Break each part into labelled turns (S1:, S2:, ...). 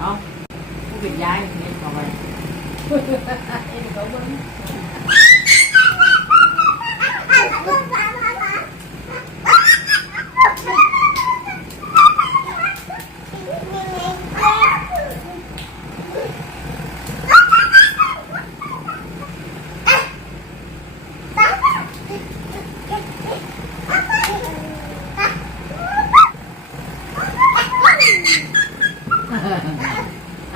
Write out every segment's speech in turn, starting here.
S1: เอาผู้เป็นยายเนี่ยบอกไปเ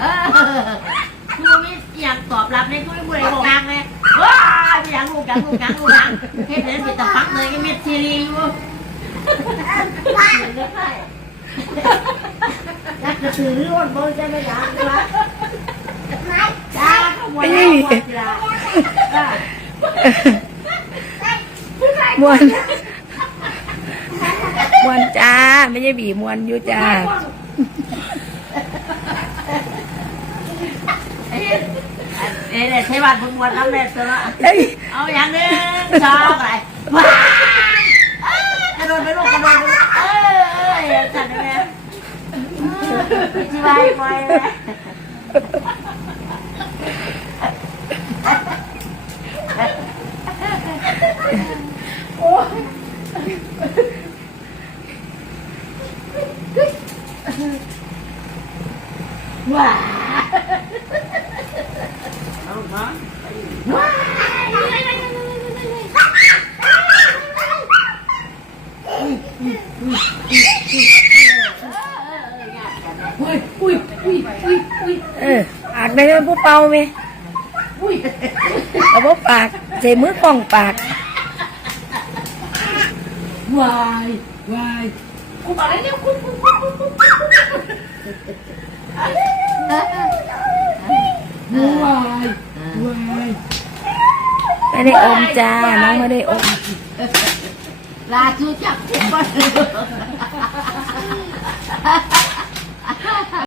S1: ออคือไม่อยากตอบรับเลยคือไม่บุยบอกนางเลยว้าไม่อยากลูกอยากลูกอยากลูกอยากเฮ็ดเลยเป็นตะพักเลยก็เม็ดซีรีอยู่อยากจะถือรถบนจะไม่อยากละจ้าขโมยแล้วหมดเวลาจ้าม
S2: วนมวนจ้า ไม่ใช่บีมวนอยู่จ้า
S1: เอ๊ะ เอ๊ะใช้บัตรพุ่งวันน้ำแม่ตัวละ
S2: เอ้ย
S1: เอาอย่างหนึงสองไปว้าวกระโดดไปลูกกระโดดไปลูกเออเอออย่าจัดเลยชิบายไปเลยว้าวเอา เออ
S2: ปากได้ไหมผู้เป่าไหม
S1: อุ้ย
S2: เอาบ่ปากใส่มือกล้องปาก
S1: วายวายกูบอกแล้วเนี่ยคุณคุณคุณคุณคุณวายวาย
S2: ไม่ได้อมจ้าน้องไม่ได้อม
S1: ลาชู